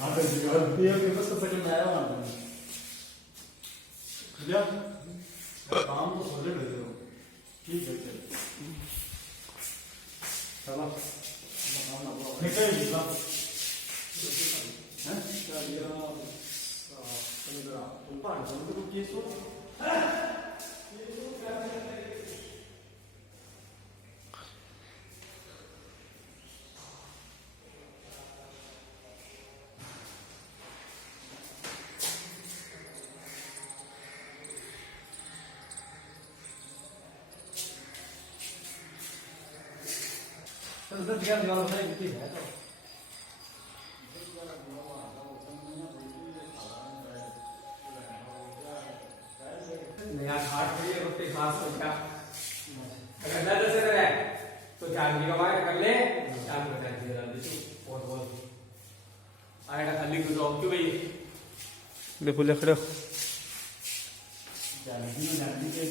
हाँ तो ये बस सेकंड आया वहाँ भैया काम तो सोचे भेज रहे हो ठीक है चलो निकल जी साहब हैं क्या ये पंद्रह ऊपर तो केस हो तो क्या दीवार बनाई कितनी है तो नया घाट के लिए रोटी खास हो क्या अगर दर्द से करे तो जानवी का वायर कर ले जान बता दे जरा देखो और बोल आएगा खाली को जॉब क्यों भाई देखो ले खड़ो जानवी के